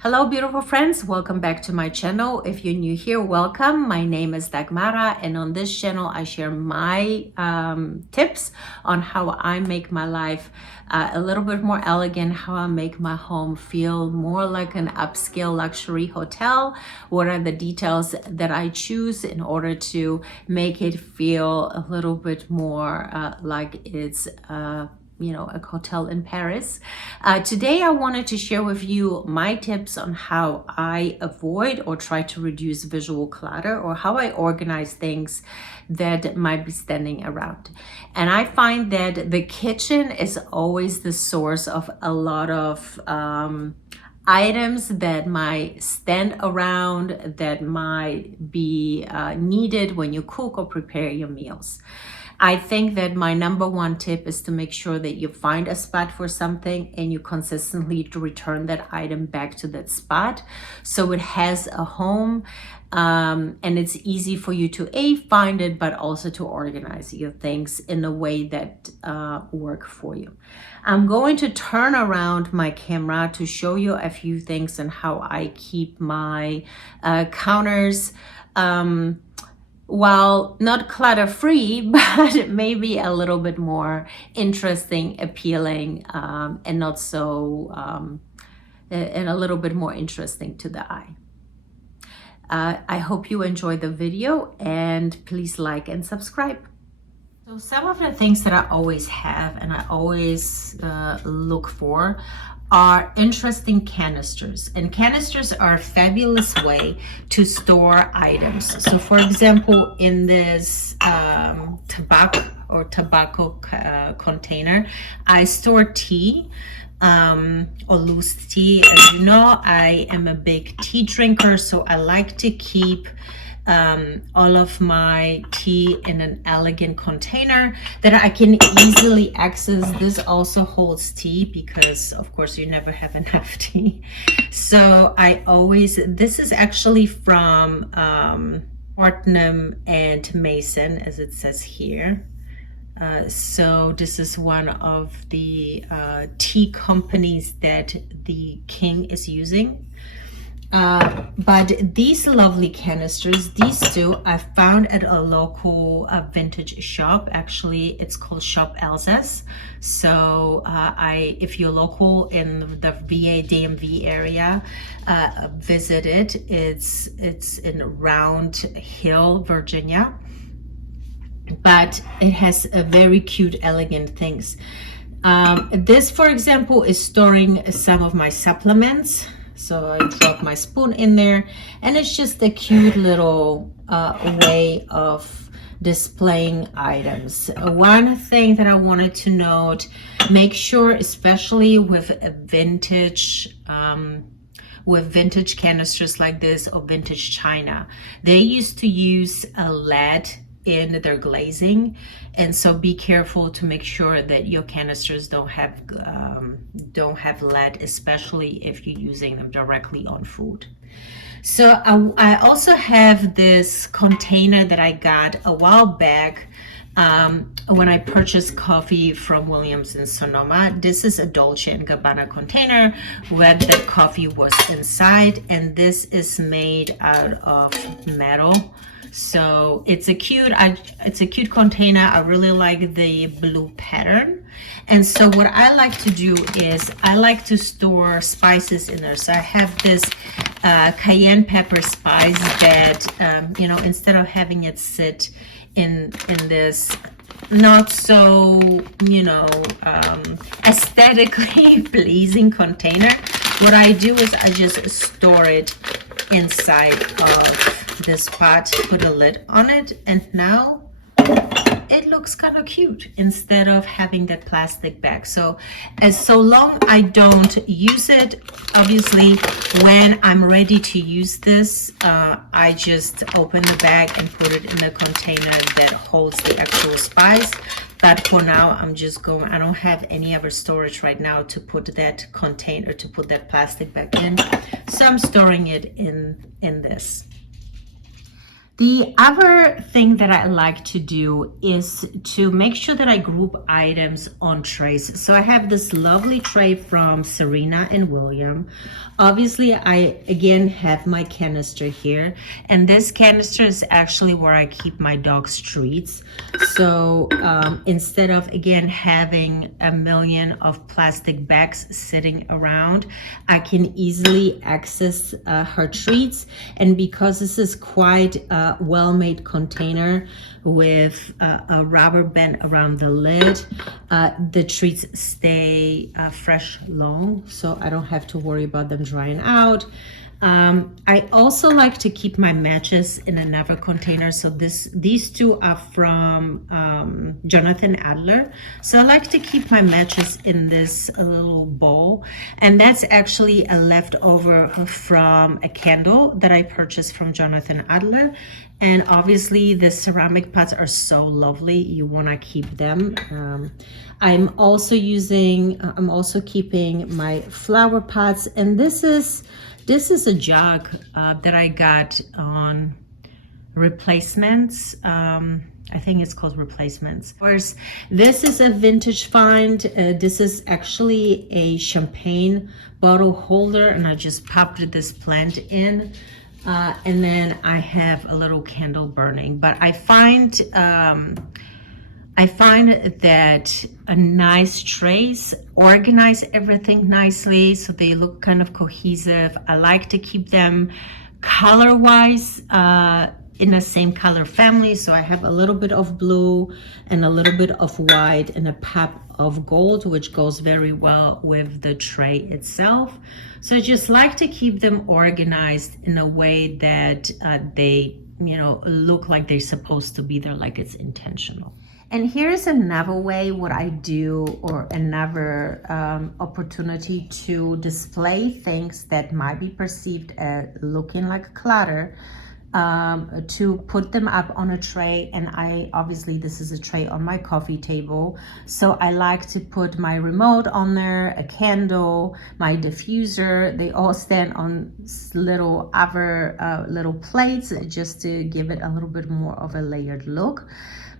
Hello, beautiful friends. Welcome back to my channel. If you're new here, welcome. My name is Dagmara, and on this channel, I share my tips on how I make my life a little bit more elegant, how I make my home feel more like an upscale luxury hotel. What are the details that I choose in order to make it feel a little bit more like it's a hotel in Paris. Today I wanted to share with you my tips on how I avoid or try to reduce visual clutter, or how I organize things that might be standing around. And I find that the kitchen is always the source of a lot of items that might stand around, that might be needed when you cook or prepare your meals. I think that my number one tip is to make sure that you find a spot for something and you consistently return that item back to that spot so it has a home, and it's easy for you to find it, but also to organize your things in a way that work for you. I'm going to turn around my camera to show you a few things and how I keep my counters while not clutter-free, but maybe a little bit more interesting, appealing, and not so, and a little bit more interesting to the eye. I hope you enjoyed the video, and please like and subscribe. So some of the things that I always have and I always look for are interesting canisters, and canisters are a fabulous way to store items. So for example, in this tobacco container, I store tea or loose tea. As you know, I am a big tea drinker, so I like to keep all of my tea in an elegant container that I can easily access. This also holds tea because of course you never have enough tea. So this is actually from Fortnum and Mason, as it says here. So this is one of the tea companies that the king is using. But these lovely canisters, these two I found at a local vintage shop. Actually, it's called Shop Alsace. So if you're local in the VA DMV area, visit it. It's in Round Hill, Virginia. But it has a very cute, elegant things. This, for example, is storing some of my supplements. So I drop my spoon in there, and it's just a cute little way of displaying items. One thing that I wanted to note, make sure, especially with a vintage canisters like this or vintage china, they used to use a lead in their glazing, and so be careful to make sure that your canisters don't have lead, especially if you're using them directly on food. So I also have this container that I got a while back when I purchased coffee from Williams in Sonoma. This is a Dolce & Gabbana container where the coffee was inside, and this is made out of metal. So it's a cute container. I really like the blue pattern. And so what I like to do is I like to store spices in there. So I have this cayenne pepper spice that instead of having it sit in this not so aesthetically pleasing container, what I do is I just store it inside of this pot, put a lid on it, and now it looks kind of cute instead of having that plastic bag. So long I don't use it, obviously when I'm ready to use this, I just open the bag and put it in a container that holds the actual spice. But for now, I don't have any other storage right now to put that container, to put that plastic back in. So I'm storing it in this. The other thing that I like to do is to make sure that I group items on trays. So I have this lovely tray from Serena and William. Obviously, I again have my canister here, and this canister is actually where I keep my dog's treats. So instead of again having a million of plastic bags sitting around, I can easily access her treats. And because this is quite a well-made container with a rubber band around the lid, the treats stay fresh long, so I don't have to worry about them drying out. I also like to keep my matches in another container. So these two are from Jonathan Adler. So I like to keep my matches in this little bowl. And that's actually a leftover from a candle that I purchased from Jonathan Adler. And obviously the ceramic pots are so lovely. You want to keep them. I'm also keeping my flower pots. And this is a jug that I got on Replacements. I think it's called Replacements. Of course, this is a vintage find. This is actually a champagne bottle holder, and I just popped this plant in. And then I have a little candle burning. But I find that a nice trays organize everything nicely so they look kind of cohesive. I like to keep them color-wise in the same color family. So I have a little bit of blue and a little bit of white and a pop of gold, which goes very well with the tray itself. So I just like to keep them organized in a way that they, look like they're supposed to be there, like it's intentional. And here's another way what I do, or another opportunity to display things that might be perceived as looking like clutter, to put them up on a tray. And obviously this is a tray on my coffee table, so I like to put my remote on there, a candle, my diffuser. They all stand on little little plates just to give it a little bit more of a layered look.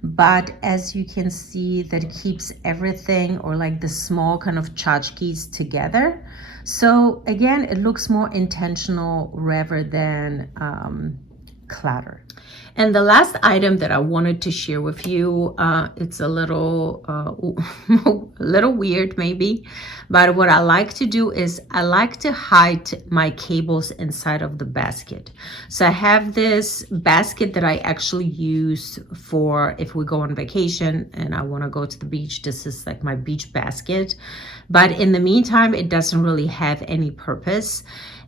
But as you can see, that keeps everything, or like the small kind of tchotchkes, together. So again, it looks more intentional rather than clutter. And the last item that I wanted to share with you, it's a little little weird maybe, but what I like to do is I like to hide my cables inside of the basket. So I have this basket that I actually use for if we go on vacation and I want to go to the beach. This is like my beach basket, but in the meantime it doesn't really have any purpose.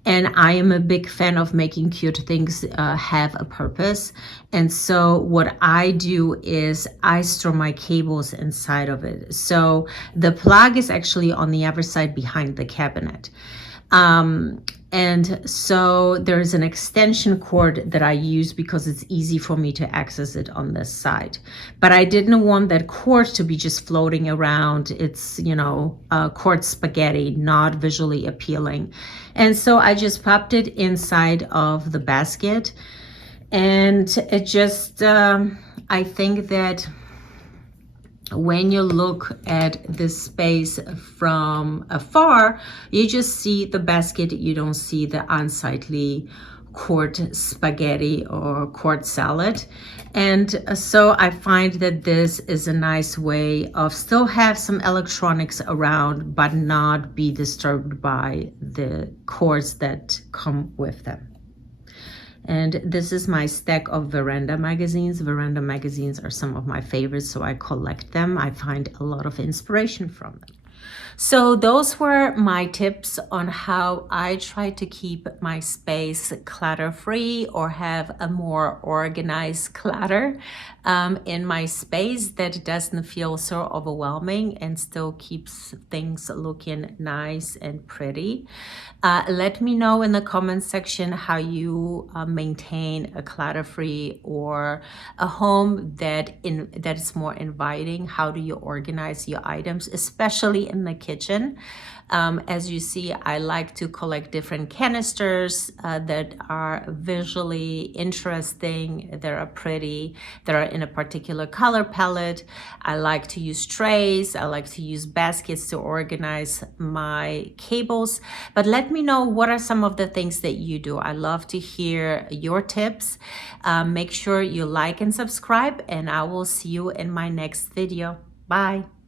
And I am a big fan of making cute things have a purpose. And so what I do is I store my cables inside of it. So the plug is actually on the other side behind the cabinet. And so there's an extension cord that I use because it's easy for me to access it on this side. But I didn't want that cord to be just floating around. It's, cord spaghetti, not visually appealing. And so I just popped it inside of the basket. And it just, I think that when you look at this space from afar, you just see the basket. You don't see the unsightly quart spaghetti or quart salad. And so I find that this is a nice way of still have some electronics around, but not be disturbed by the cords that come with them. And this is my stack of Veranda magazines. Veranda magazines are some of my favorites, so I collect them. I find a lot of inspiration from them. So those were my tips on how I try to keep my space clutter-free, or have a more organized clutter in my space that doesn't feel so overwhelming and still keeps things looking nice and pretty. Let me know in the comment section how you maintain a clutter-free or a home that is more inviting. How do you organize your items, especially in the kitchen. As you see, I like to collect different canisters that are visually interesting, that are pretty, that are in a particular color palette. I like to use trays. I like to use baskets to organize my cables. But let me know, what are some of the things that you do? I love to hear your tips. Make sure you like and subscribe, and I will see you in my next video. Bye.